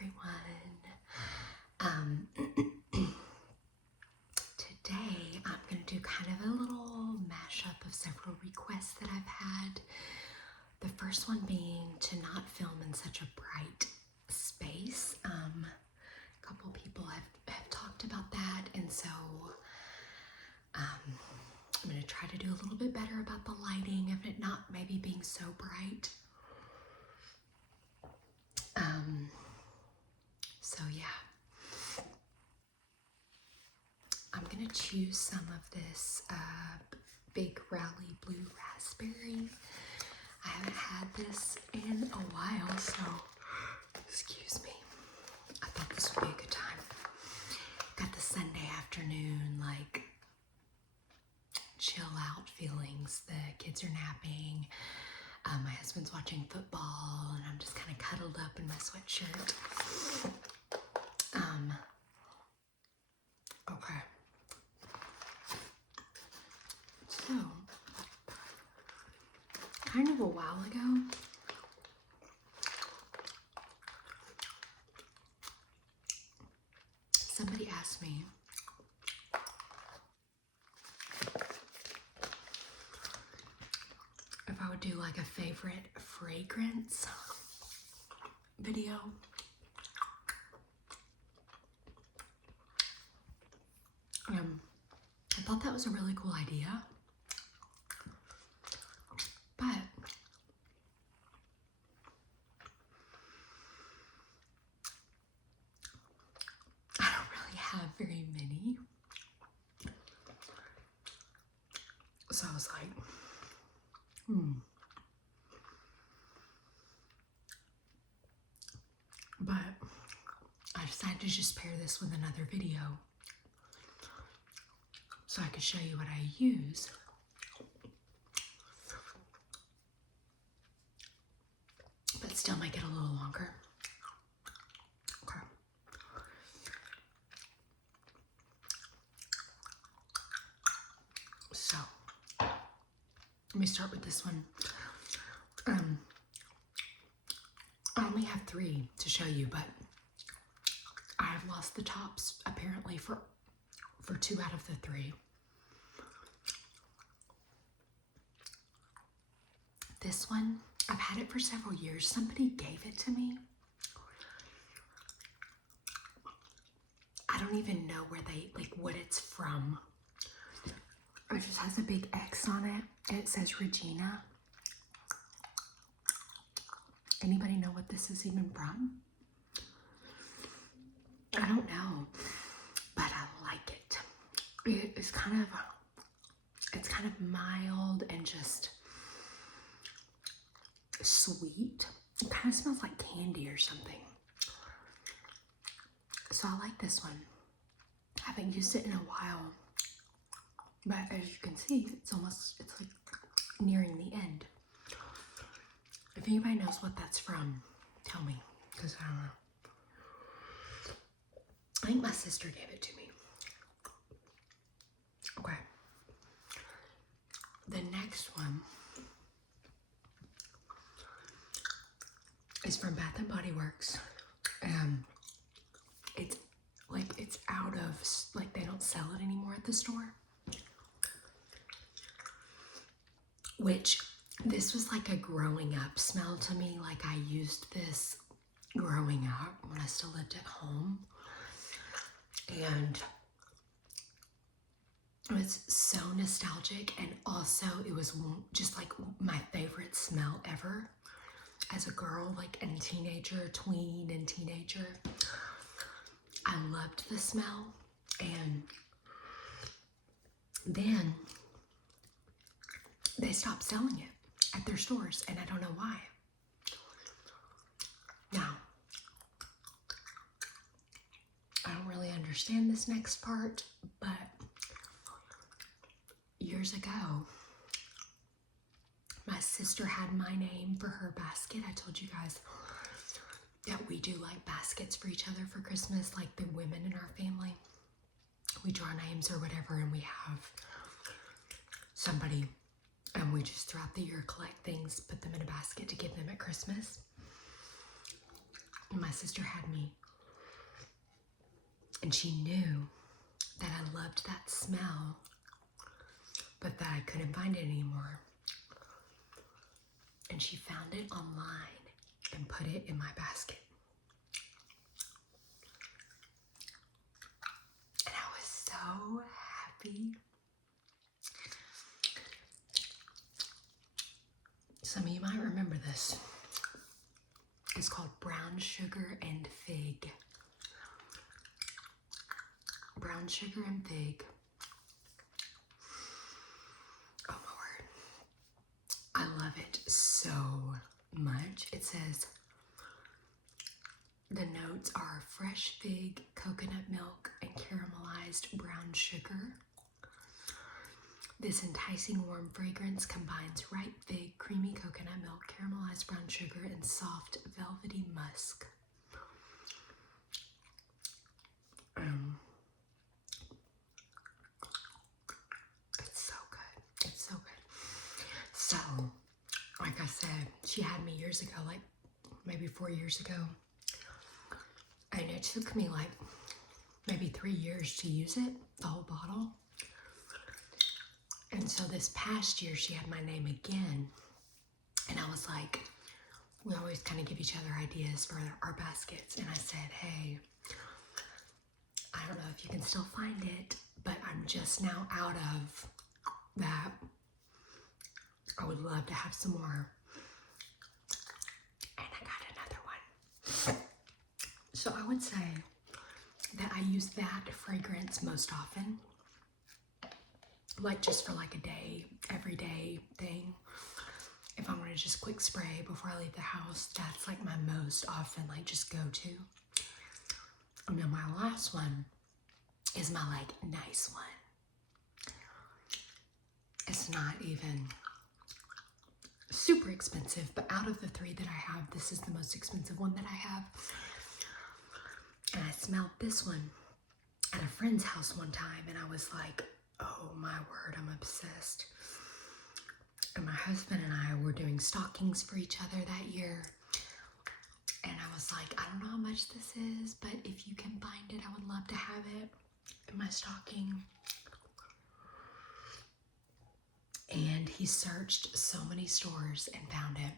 everyone. Today I'm going to do kind of a little mashup of several requests that I've had. The first one being to not film in such a bright space. A couple people have talked about that, and so I'm going to try to do a little bit better about the lighting of it not maybe being so bright. So yeah, I'm gonna choose some of this Big Rally Blue Raspberry. I haven't had this in a while, so excuse me. I thought this would be a good time. Got the Sunday afternoon, like, chill out feelings. The kids are napping. My husband's watching football, and I'm just kind of cuddled up in my sweatshirt. Okay. So, kind of a while ago, somebody asked me if I would do like a favorite fragrance video. I thought that was a really cool idea, but I don't really have very many. So I was like, But I decided to just pair this with another video so I could show you what I use. But still make it a little longer. Okay. So, let me start with this one. I only have 3 to show you, but I have lost the tops apparently for 2 out of the 3. This one, I've had it for several years. Somebody gave it to me. I don't even know where what it's from. It just has a big X on it, and it says Regina. Anybody know what this is even from? I don't know, but I like it. It's kind of mild and just sweet. It kind of smells like candy or something. So I like this one. I haven't used it in a while, but as you can see, it's like nearing the end. If anybody knows what that's from, tell me, because I don't know. I think my sister gave it to me. Okay. The next one is from Bath and Body Works. It's out of, like, they don't sell it anymore at the store. Which, this was like a growing up smell to me. Like, I used this growing up when I still lived at home. And it was so nostalgic, and also it was just like my favorite smell ever as a girl, like, and tween and teenager. I loved the smell, and then they stopped selling it at their stores, and I don't know why. Now, I don't really understand this next part, but years ago, my sister had my name for her basket. I told you guys that we do like baskets for each other for Christmas, like the women in our family. We draw names or whatever, and we have somebody, and we just throughout the year collect things, put them in a basket to give them at Christmas. And my sister had me. And she knew that I loved that smell, but that I couldn't find it anymore. And she found it online and put it in my basket. And I was so happy. Some of you might remember this. It's called brown sugar and fig. Brown sugar and fig. Oh my word. I love it so much. It says the notes are fresh fig, coconut milk, and caramelized brown sugar. This enticing warm fragrance combines ripe fig, creamy coconut milk, caramelized brown sugar, and soft velvety musk. It's so good. It's so good. So, like I said, she had me years ago, like maybe 4 years ago. And it took me like maybe 3 years to use it, the whole bottle. And so this past year, she had my name again. And I was like, we always kind of give each other ideas for our baskets. And I said, hey, I don't know if you can still find it, but I'm just now out of that. I would love to have some more. And I got another one. So I would say that I use that fragrance most often. Like just for like a day, everyday thing. If I want to just quick spray before I leave the house, that's like my most often, like just go to. And then my last one is my like nice one. It's not even super expensive, but out of the 3 that I have, this is the most expensive one that I have. And I smelled this one at a friend's house one time, and I was like, oh my word, I'm obsessed. And my husband and I were doing stockings for each other that year. And I was like, I don't know how much this is, but if you can find it, I would love to have it in my stocking. And he searched so many stores and found it.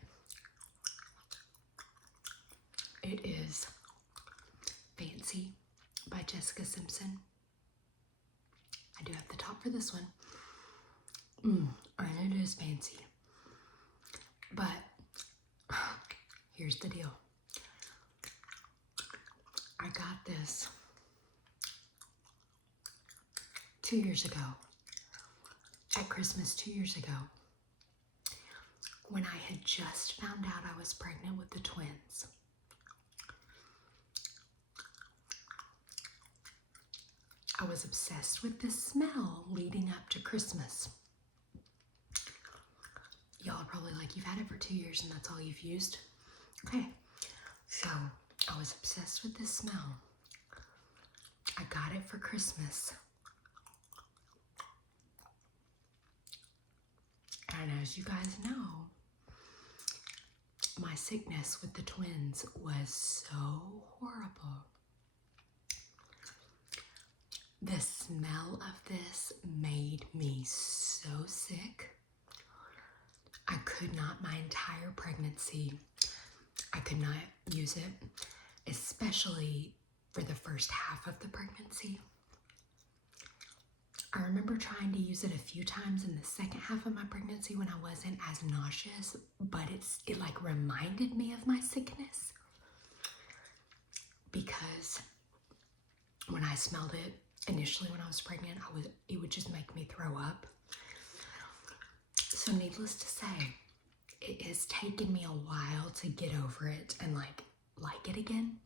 It is Fancy by Jessica Simpson. I do have the top for this one. And it is fancy. But here's the deal. I got this 2 years ago. At Christmas 2 years ago. When I had just found out I was pregnant with the twins. I was obsessed with this smell leading up to Christmas. Y'all are probably like, you've had it for 2 years and that's all you've used? Okay, so I was obsessed with this smell. I got it for Christmas. And as you guys know, my sickness with the twins was so horrible. The smell of this made me so sick. I could not, my entire pregnancy, I could not use it, especially for the first half of the pregnancy. I remember trying to use it a few times in the second half of my pregnancy when I wasn't as nauseous, but it like reminded me of my sickness. Because when I smelled it initially when I was pregnant, it would just make me throw up. So needless to say, it has taken me a while to get over it and like it again.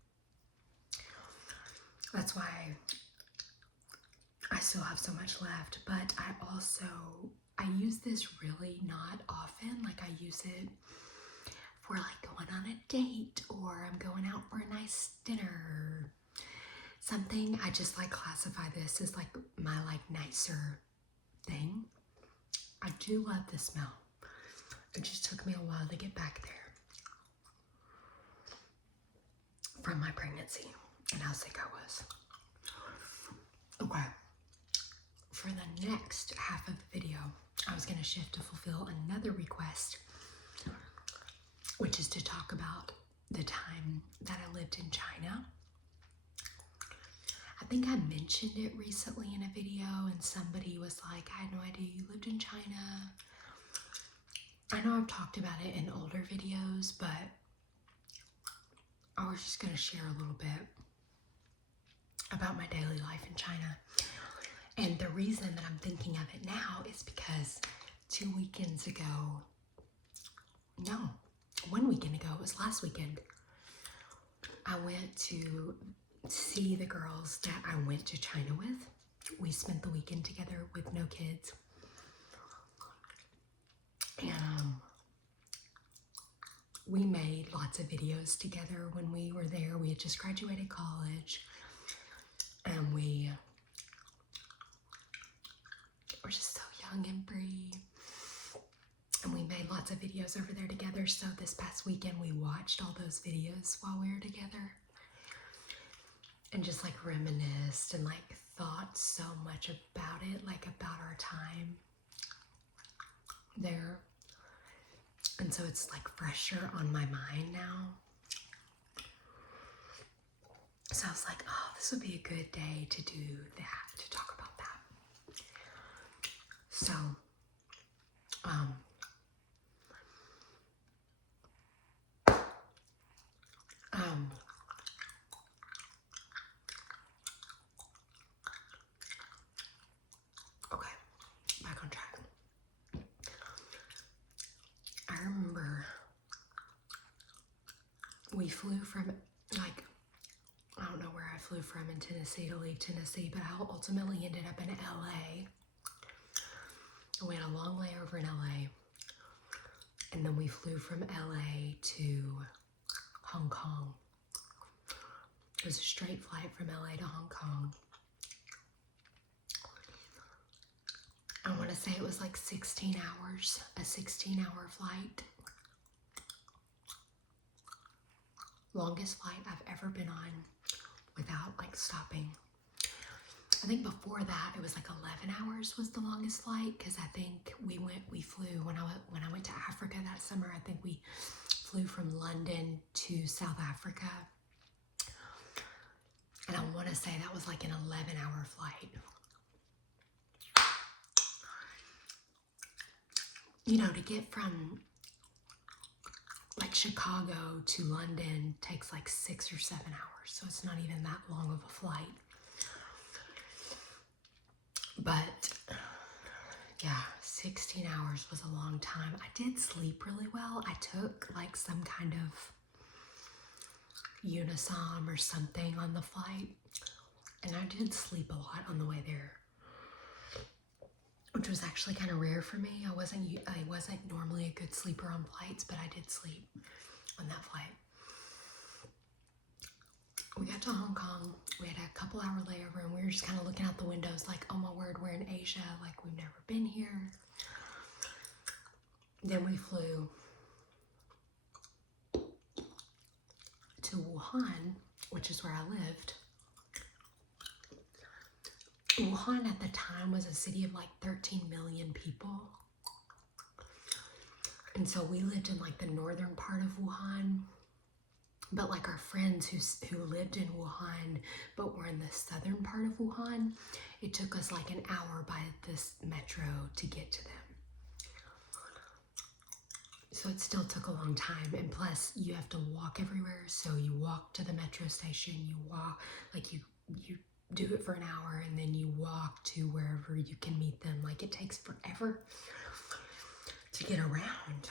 That's why I still have so much left, but I use this really not often. Like I use it for like going on a date, or I'm going out for a nice dinner or something. I just like classify this as like my like nicer thing. I do love the smell. It just took me a while to get back there. from my pregnancy and how sick I was. Okay. For the next half of the video, I was going to shift to fulfill another request, which is to talk about the time that I lived in China. I think I mentioned it recently in a video, and somebody was like, I had no idea you lived in China. I know I've talked about it in older videos, but I was just going to share a little bit about my daily life in China. And the reason that I'm thinking of it now is because 2 weekends ago, no, 1 weekend ago, it was last weekend, I went to see the girls that I went to China with. We spent the weekend together with no kids. And we made lots of videos together when we were there. We had just graduated college, and we were just so young and free. And we made lots of videos over there together. So this past weekend, we watched all those videos while we were together. And just like reminisced and like thought so much about it, like about our time there. And so it's like fresher on my mind now. So I was like, oh, this would be a good day to do that, to talk about that. So, okay, back on track. I remember we flew from, like, I don't know where I flew from in Tennessee to leave Tennessee, but I ultimately ended up in LA. We had a long layover in LA, and then we flew from LA to Hong Kong. It was a straight flight from LA to Hong Kong. I want to say it was like 16 hours, a 16-hour flight. Longest flight I've ever been on without like stopping. I think before that it was like 11 hours was the longest flight, because I think we flew when I went to Africa that summer. I think we flew from London to South Africa, and I want to say that was like an 11-hour flight. You know, to get from like Chicago to London takes like 6 or 7 hours, so it's not even that long of a flight. But yeah, 16 hours was a long time. I did sleep really well. I took like some kind of Unisom or something on the flight, and I did sleep a lot on the way there, which was actually kind of rare for me. I wasn't normally a good sleeper on flights, but I did sleep on that flight. We got to Hong Kong. We had a couple hour layover, and we were just kind of looking out the windows like, oh my word, we're in Asia. Like, we've never been here. Then we flew to Wuhan, which is where I lived. Wuhan at the time was a city of like 13 million people. And so we lived in like the northern part of Wuhan. But like our friends who lived in Wuhan but were in the southern part of Wuhan, it took us like an hour by this metro to get to them. So it still took a long time, and plus you have to walk everywhere. So you walk to the metro station, you walk, like you do it for an hour, and then you walk to wherever you can meet them. Like, it takes forever to get around.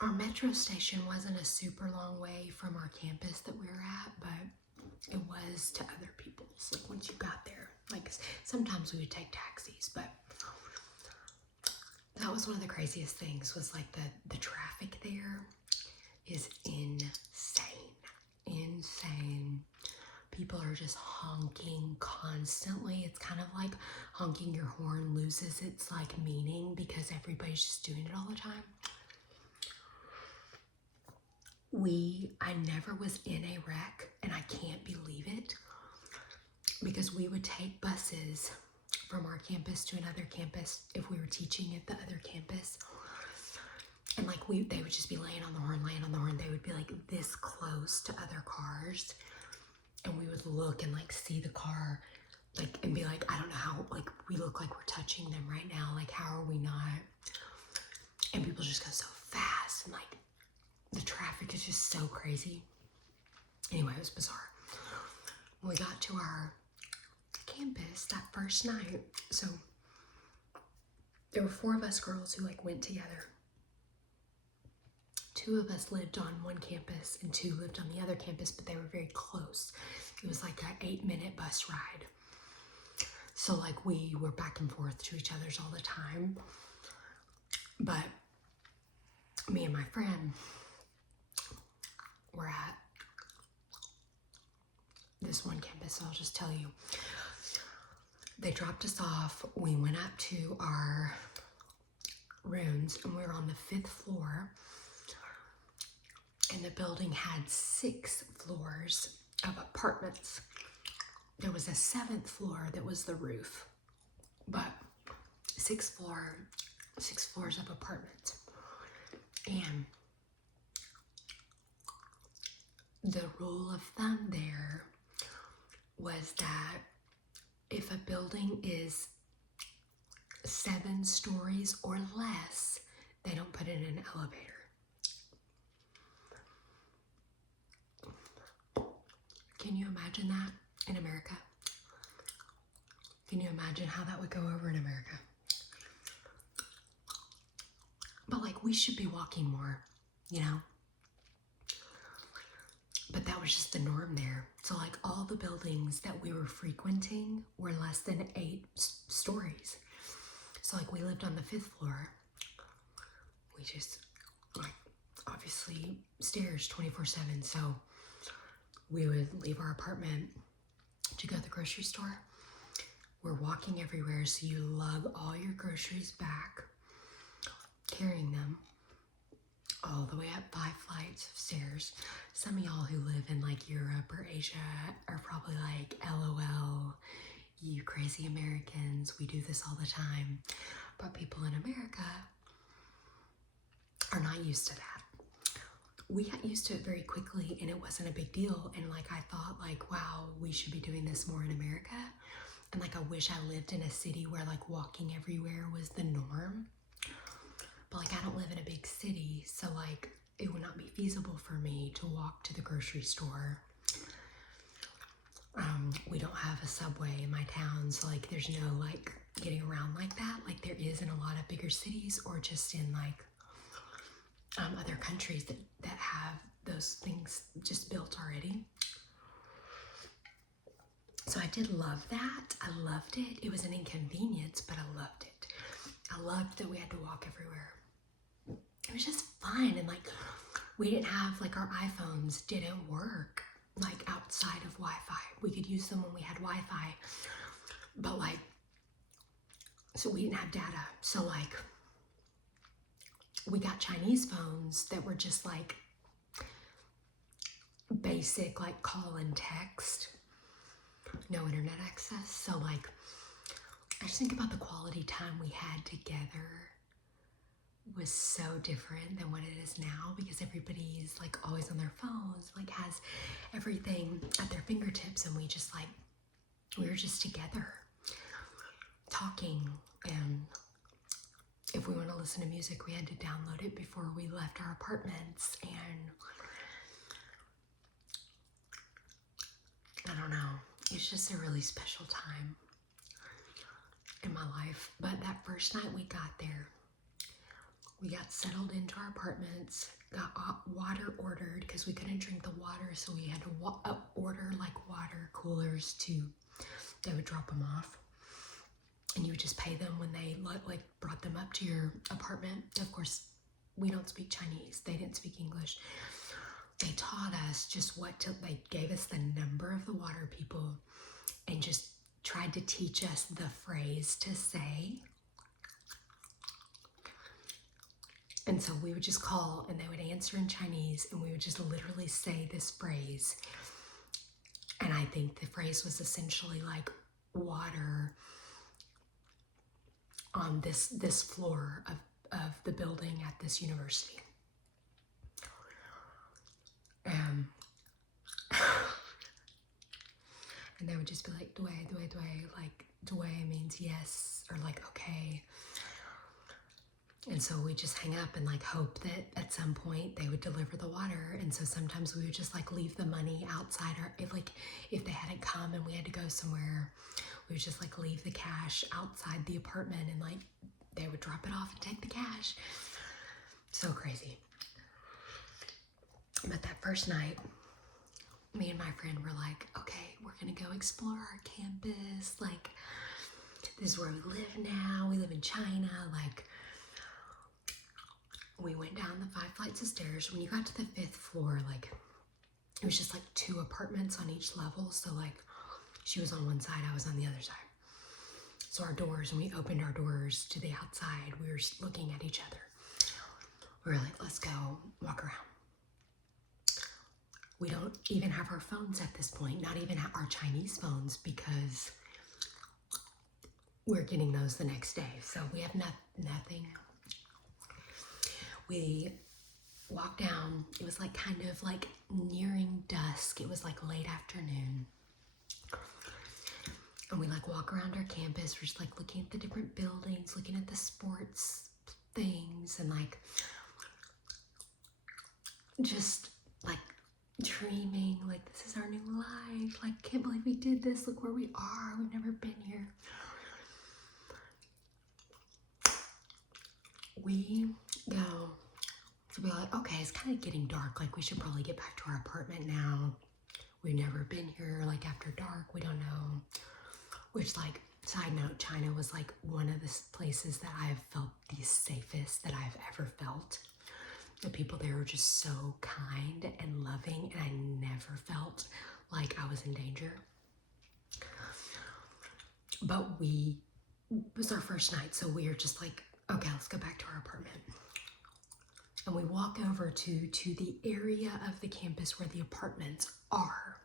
Our metro station wasn't a super long way from our campus that we were at, but it was to other people's. Like, once you got there, like sometimes we would take taxis, but that was one of the craziest things, was like the traffic there is insane. People are just honking constantly. It's kind of like honking your horn loses its like meaning because everybody's just doing it all the time. I never was in a wreck, and I can't believe it, because we would take buses from our campus to another campus if we were teaching at the other campus. And like they would just be laying on the horn. They would be like this close to other cars. And we would look and like see the car, like, and be like, I don't know how, like, we look like we're touching them right now. Like, how are we not? And people just go so fast, and like the traffic is just so crazy. Anyway, it was bizarre. When we got to our campus that first night, so there were 4 of us girls who like went together. 2 of us lived on one campus and 2 lived on the other campus, but they were very close. It was like an 8-minute bus ride. So like we were back and forth to each other's all the time. But me and my friend were at this one campus, so I'll just tell you. They dropped us off. We went up to our rooms, and we were on the 5th floor. And the building had 6 floors of apartments. There was a 7th floor that was the roof, but 6 floors of apartments. And the rule of thumb there was that if a building is 7 stories or less, they don't put in an elevator. Can you imagine that in America? Can you imagine how that would go over in America? But like, we should be walking more, you know? But that was just the norm there. So like all the buildings that we were frequenting were less than 8 stories. So like we lived on the 5th floor. We just, like, obviously stairs 24/7. So we would leave our apartment to go to the grocery store. We're walking everywhere, so you lug all your groceries back, carrying them all the way up 5 flights of stairs. Some of y'all who live in like Europe or Asia are probably like, LOL, you crazy Americans, we do this all the time. But people in America are not used to that. We got used to it very quickly, and it wasn't a big deal. And like, I thought like, wow, we should be doing this more in America. And like, I wish I lived in a city where like walking everywhere was the norm. But like, I don't live in a big city, so like, it would not be feasible for me to walk to the grocery store. We don't have a subway in my town, so like, there's no like getting around like that, like there is in a lot of bigger cities, or just in like other countries that have those things just built already. So I did love that. I loved it. It was an inconvenience, but I loved it. I loved that we had to walk everywhere. It was just fun, and like, we didn't have, like, our iPhones didn't work like outside of Wi-Fi. We could use them when we had Wi-Fi, but like, so we didn't have data. So like, we got Chinese phones that were just like basic, like call and text, no internet access. So like, I just think about the quality time we had together was so different than what it is now, because everybody's like always on their phones, like has everything at their fingertips, and we were just together talking. And if we want to listen to music, we had to download it before we left our apartments. And I don't know, it's just a really special time in my life. But that first night we got there, we got settled into our apartments, got water ordered because we couldn't drink the water, so we had to order like water coolers they would drop them off, and you would just pay them when they like brought them up to your apartment. Of course, we don't speak Chinese. They didn't speak English. They taught us just they gave us the number of the water people and just tried to teach us the phrase to say. And so we would just call and they would answer in Chinese and we would just literally say this phrase. And I think the phrase was essentially like water on this floor of the building at this university. And they would just be like, due, like due means yes, or like okay. And so we just hang up and like hope that at some point they would deliver the water. And so sometimes we would just like leave the money outside, or if they hadn't come and we had to go somewhere, we would just like leave the cash outside the apartment and like they would drop it off and take the cash. So crazy. But that first night, me and my friend were like, okay, we're gonna go explore our campus. Like, this is where we live now. We live in China. Like, we went down the 5 flights of stairs. When you got to the 5th floor, like, it was just like 2 apartments on each level. So like, she was on one side, I was on the other side. So our doors, when we opened our doors to the outside, we were looking at each other. We were like, let's go walk around. We don't even have our phones at this point, not even our Chinese phones, because we're getting those the next day. So we have nothing. We walked down. It was like kind of like nearing dusk. It was like late afternoon. And we like walk around our campus. We're just like looking at the different buildings, looking at the sports things, and like just like dreaming, like this is our new life. Like, can't believe we did this. Look where we are. We've never been here. We go to be like, okay, it's kind of getting dark. Like, we should probably get back to our apartment now. We've never been here, like, after dark. We don't know. Which, like, side note, China was, like, one of the places that I have felt the safest that I've ever felt. The people there were just so kind and loving, and I never felt like I was in danger. But it was our first night, so we were just like, okay, let's go back to our apartment. And we walk over to the area of the campus where the apartments are.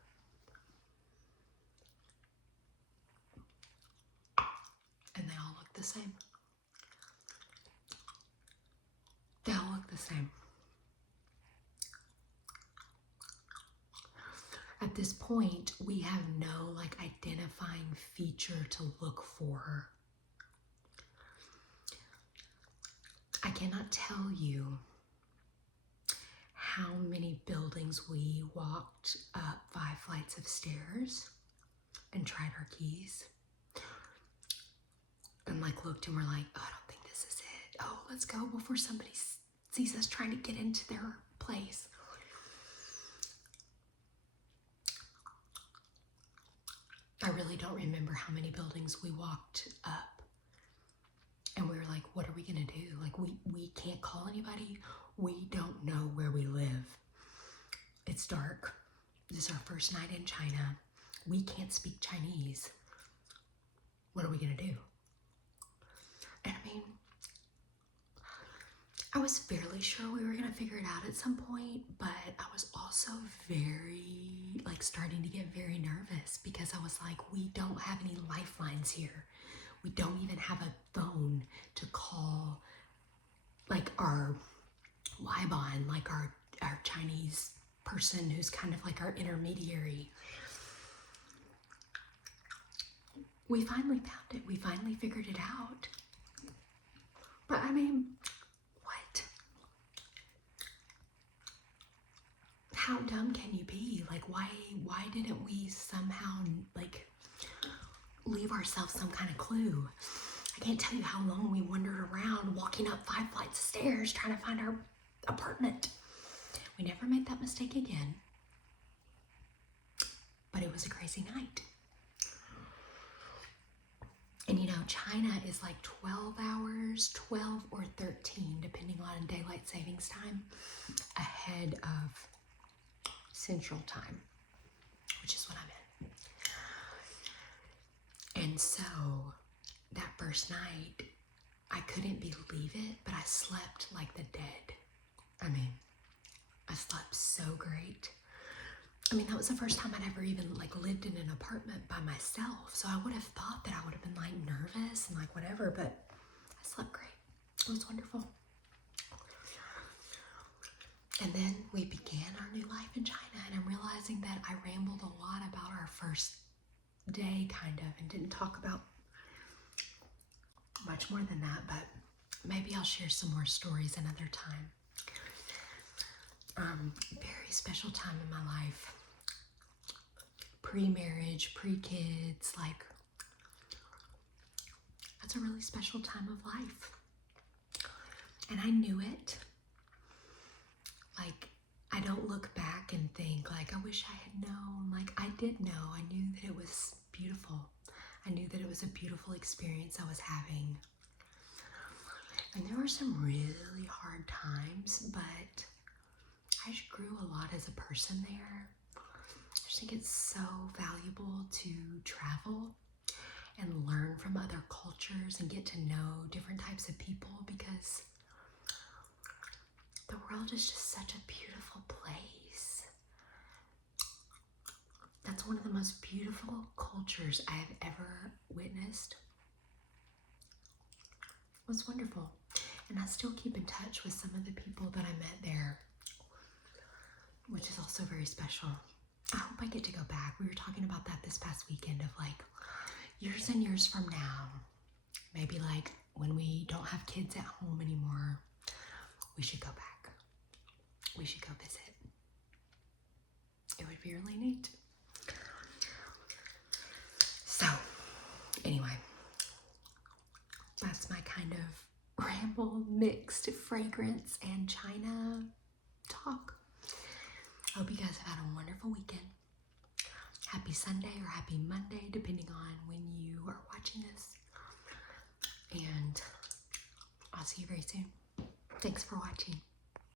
And they all look the same. They all look the same. At this point, we have no like identifying feature to look for. I cannot tell you how many buildings we walked up 5 flights of stairs and tried our keys. And like looked and we're like, oh, I don't think this is it. Oh, let's go before somebody sees us trying to get into their place. I really don't remember how many buildings we walked up. And we were like, what are we gonna do? Like, we can't call anybody. We don't know where we live. It's dark. This is our first night in China. We can't speak Chinese. What are we gonna do? And I mean, I was fairly sure we were gonna figure it out at some point, but I was also very, like, starting to get very nervous because I was like, we don't have any lifelines here. We don't even have a phone to call, like, our Waibon, like our Chinese person who's kind of like our intermediary. We finally found it. We finally figured it out. But I mean, what? How dumb can you be? Like, why didn't we somehow, like, leave ourselves some kind of clue? I can't tell you how long we wandered around walking up 5 flights of stairs trying to find our apartment. We never made that mistake again. But it was a crazy night. And you know, China is like 12 hours, 12 or 13, depending on daylight savings time, ahead of Central Time, which is what I'm in. And so that first night, I couldn't believe it, but I slept like the dead. I mean, I slept so great. I mean, that was the first time I'd ever even like lived in an apartment by myself. So I would have thought that I would have been like nervous and like whatever, but I slept great. It was wonderful. And then we began our new life in China, and I'm realizing that I rambled a lot about our first day kind of and didn't talk about much more than that, but maybe I'll share some more stories another time. Very special time in my life. Pre-marriage, pre-kids, like that's a really special time of life. And I knew it. Like, I don't look back and think like, I wish I had known. Like, I did know. I knew that it was beautiful. I knew that it was a beautiful experience I was having. And there were some really hard times, but I just grew a lot as a person there. I just think it's so valuable to travel and learn from other cultures and get to know different types of people, because the world is just such a beautiful place. That's one of the most beautiful cultures I have ever witnessed. It was wonderful. And I still keep in touch with some of the people that I met there, which is also very special. I hope I get to go back. We were talking about that this past weekend of like years and years from now, maybe like when we don't have kids at home anymore, we should go back. We should go visit. It would be really neat. So, anyway, that's my kind of ramble, mixed fragrance and China talk. I hope you guys have had a wonderful weekend. Happy Sunday or happy Monday, depending on when you are watching this. And I'll see you very soon. Thanks for watching.